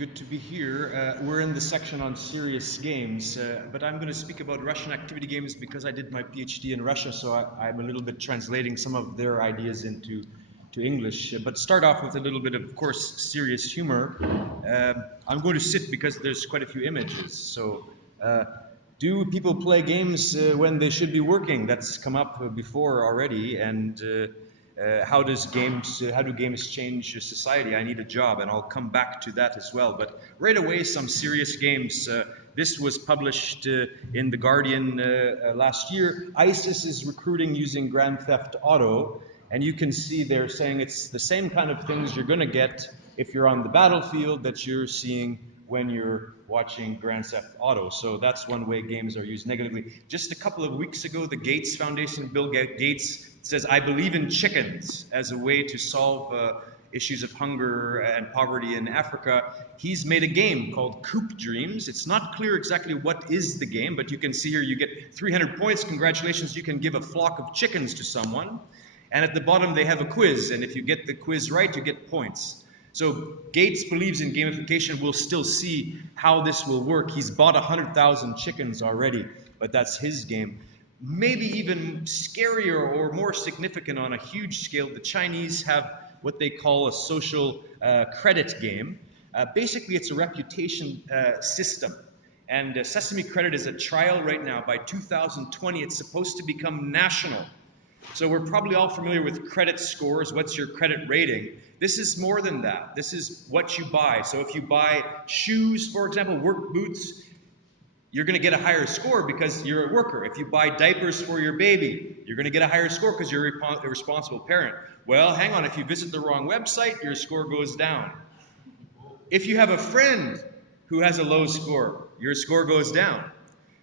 good to be here. We're in the section on serious games, but I'm going to speak about Russian activity games because I did my PhD in Russia, so I'm a little bit translating some of their ideas into English. But start off with a little bit of course, serious humor. I'm going to sit because there's quite a few images. So, do people play games when they should be working? That's come up before already, and how do games change society? I need a job, and I'll come back to that as well. But right away, some serious games. This was published in The Guardian last year. ISIS is recruiting using Grand Theft Auto, and you can see they're saying it's the same kind of things you're going to get if you're on the battlefield that you're seeing when you're watching Grand Theft Auto. So that's one way games are used negatively. Just a couple of weeks ago, the Gates Foundation, Bill Gates, says, I believe in chickens as a way to solve issues of hunger and poverty in Africa. He's made a game called Coop Dreams. It's not clear exactly what is the game, but you can see here you get 300 points. Congratulations, you can give a flock of chickens to someone. And at the bottom they have a quiz, and if you get the quiz right, you get points. So Gates believes in gamification. We'll still see how this will work. He's bought 100,000 chickens already, but that's his game. Maybe even scarier or more significant on a huge scale, the Chinese have what they call a social credit game. Basically, it's a reputation system. And Sesame Credit is a trial right now. By 2020, it's supposed to become national. So we're probably all familiar with credit scores. What's your credit rating? This is more than that. This is what you buy. So if you buy shoes, for example, work boots, you're going to get a higher score because you're a worker. If you buy diapers for your baby, you're going to get a higher score because you're a responsible parent. Well, hang on. If you visit the wrong website, your score goes down. If you have a friend who has a low score, your score goes down.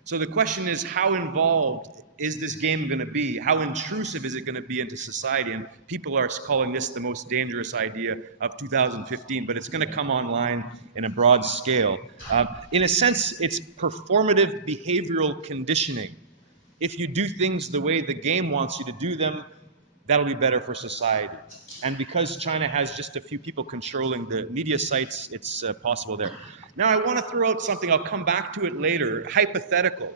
So the question is, how involved is this game going to be? How intrusive is it going to be into society? And people are calling this the most dangerous idea of 2015, but it's going to come online in a broad scale. In a sense, it's performative behavioral conditioning. If you do things the way the game wants you to do them, that'll be better for society. And because China has just a few people controlling the media sites, it's possible there. Now, I want to throw out something. I'll come back to it later. Hypothetical.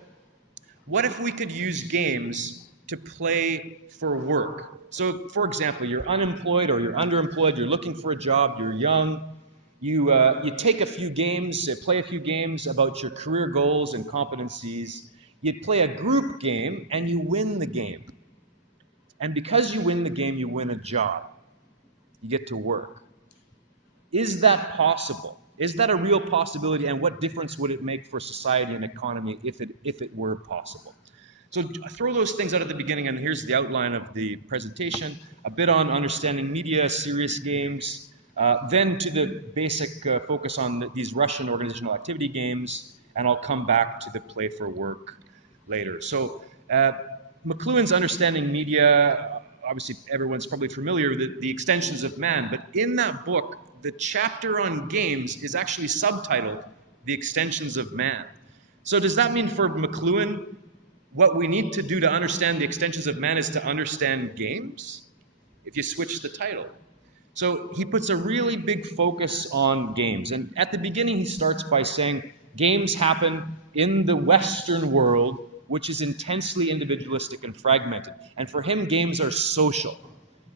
What if we could use games to play for work? So, for example, you're unemployed or you're underemployed, you're looking for a job, you're young, you take a few games, play a few games about your career goals and competencies. You play a group game and you win the game. And because you win the game, you win a job. You get to work. Is that possible? Is that a real possibility, and what difference would it make for society and economy if it were possible? So throw those things out at the beginning, and here's the outline of the presentation. A bit on understanding media, serious games, then to the basic focus on these Russian organizational activity games, and I'll come back to the play for work later. So McLuhan's Understanding Media, obviously everyone's probably familiar with the extensions of man, but in that book, the chapter on games is actually subtitled The Extensions of Man. So does that mean for McLuhan, what we need to do to understand the extensions of man is to understand games? If you switch the title. So he puts a really big focus on games. And at the beginning, he starts by saying games happen in the Western world, which is intensely individualistic and fragmented. And for him, games are social.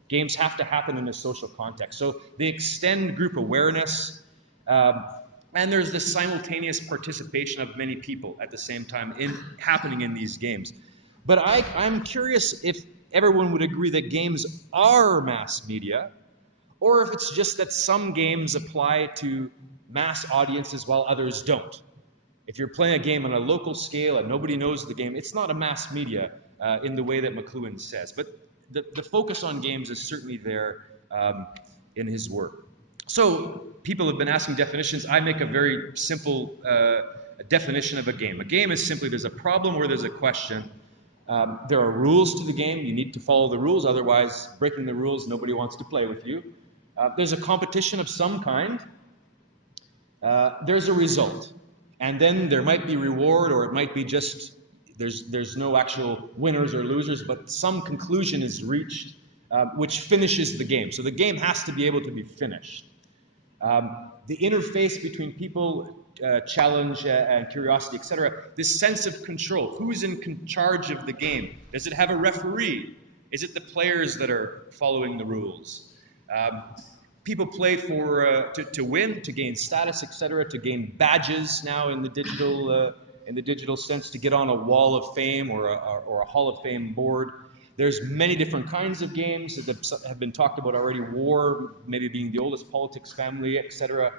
Games have to happen in a social context. So they extend group awareness, and there's this simultaneous participation of many people at the same time happening in these games. But I'm curious if everyone would agree that games are mass media, or if it's just that some games apply to mass audiences while others don't. If you're playing a game on a local scale and nobody knows the game, it's not a mass media in the way that McLuhan says. But the focus on games is certainly there in his work. So people have been asking definitions. I make a very simple definition of a game. A game is simply there's a problem or there's a question. There are rules to the game. You need to follow the rules. Otherwise, breaking the rules, nobody wants to play with you. There's a competition of some kind. There's a result. And then there might be reward, or it might be just there's no actual winners or losers, but some conclusion is reached which finishes the game. So the game has to be able to be finished. The interface between people, challenge and curiosity, etc. This sense of control. Who's in charge of the game? Does it have a referee? Is it the players that are following the rules? People play to win, to gain status, etc., to gain badges now in the digital sense, to get on a wall of fame or a hall of fame board. There's many different kinds of games that have been talked about already. War, maybe being the oldest, politics, family, etc.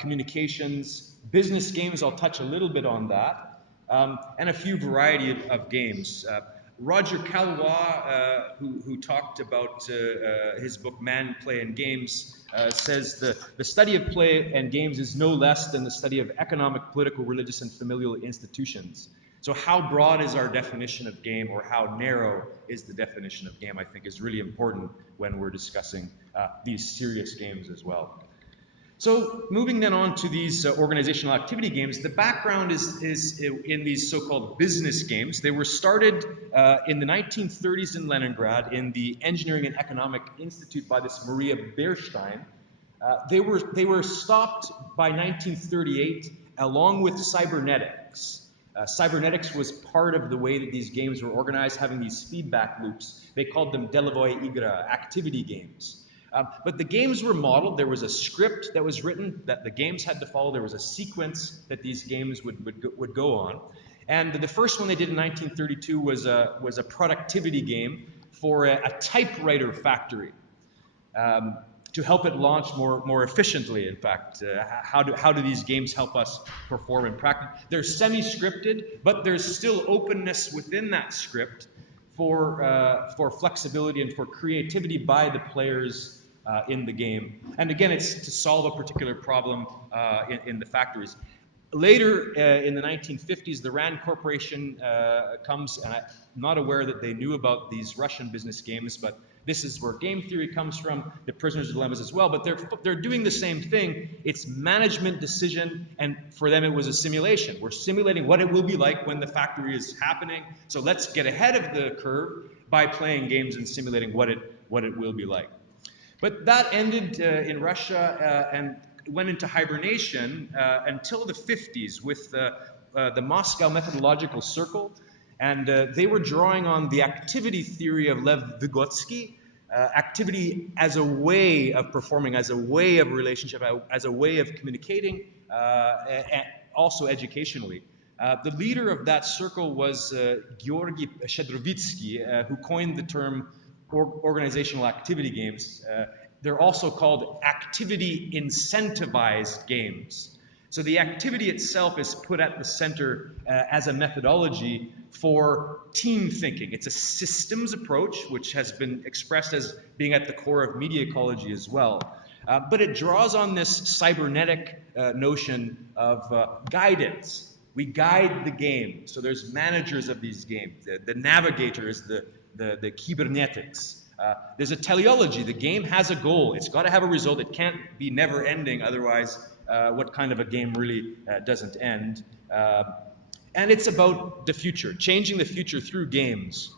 Communications, business games. I'll touch a little bit on that, and a few variety of games. Roger Calois, who talked about his book Man, Play, and Games, says the study of play and games is no less than the study of economic, political, religious, and familial institutions. So how broad is our definition of game, or how narrow is the definition of game, I think is really important when we're discussing these serious games as well. So moving then on to these organizational activity games, the background is in these so-called business games. They were started in the 1930s in Leningrad in the Engineering and Economic Institute by this Maria Beerstein. They were stopped by 1938 along with cybernetics. Cybernetics was part of the way that these games were organized, having these feedback loops. They called them delovoye igra, activity games. But the games were modeled. There was a script that was written that the games had to follow. There was a sequence that these games would go on. And the first one they did in 1932 was a productivity game for a typewriter factory to help it launch more efficiently. In fact, how do these games help us perform in practice? They're semi-scripted, but there's still openness within that script for flexibility and for creativity by the players in the game. And again, it's to solve a particular problem in the factories. Later in the 1950s, the RAND Corporation comes, and I'm not aware that they knew about these Russian business games, but this is where game theory comes from, the prisoner's dilemmas as well, but they're doing the same thing. It's management decision, and for them it was a simulation. We're simulating what it will be like when the factory is happening, so let's get ahead of the curve by playing games and simulating what it will be like. But that ended in Russia and went into hibernation until the 50s with the Moscow Methodological Circle. And they were drawing on the activity theory of Lev Vygotsky, activity as a way of performing, as a way of relationship, as a way of communicating, and also educationally. The leader of that circle was Georgy Shchedrovitsky, who coined the term organizational activity games. They're also called activity incentivized games. So the activity itself is put at the center as a methodology for team thinking. It's a systems approach, which has been expressed as being at the core of media ecology as well. But it draws on this cybernetic notion of guidance. We guide the game. So there's managers of these games. The navigator is the kybernetics. There's a teleology. The game has a goal. It's got to have a result. It can't be never ending. Otherwise, what kind of a game really doesn't end? And it's about the future, changing the future through games.